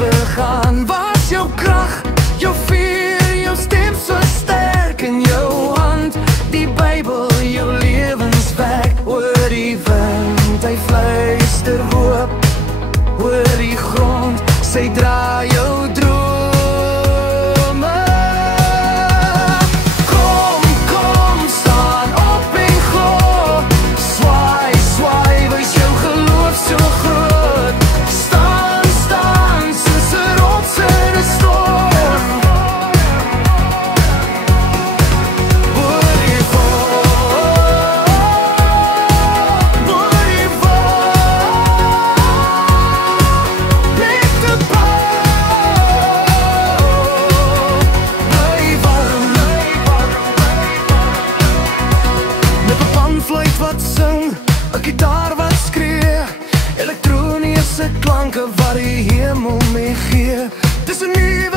vergaan. Was jou krag, jou vuur, jou stem so sterk in jou hand. Die Bybel, jou lewenswerk. Oor die wind, hy fluister hoop. Oor die grond, sy dra jou drome. Kom, staan op en glo. Swaai, swaai, wees jou geloof so groot. Staan, soos 'n rots in 'n storm. Oor die wolk, breek de pad. Bly warm, met 'n panfluit wat sing, 'n gitaar wat skree, elektroniese klanke wat die hemel mee gee. Dis 'n nuwe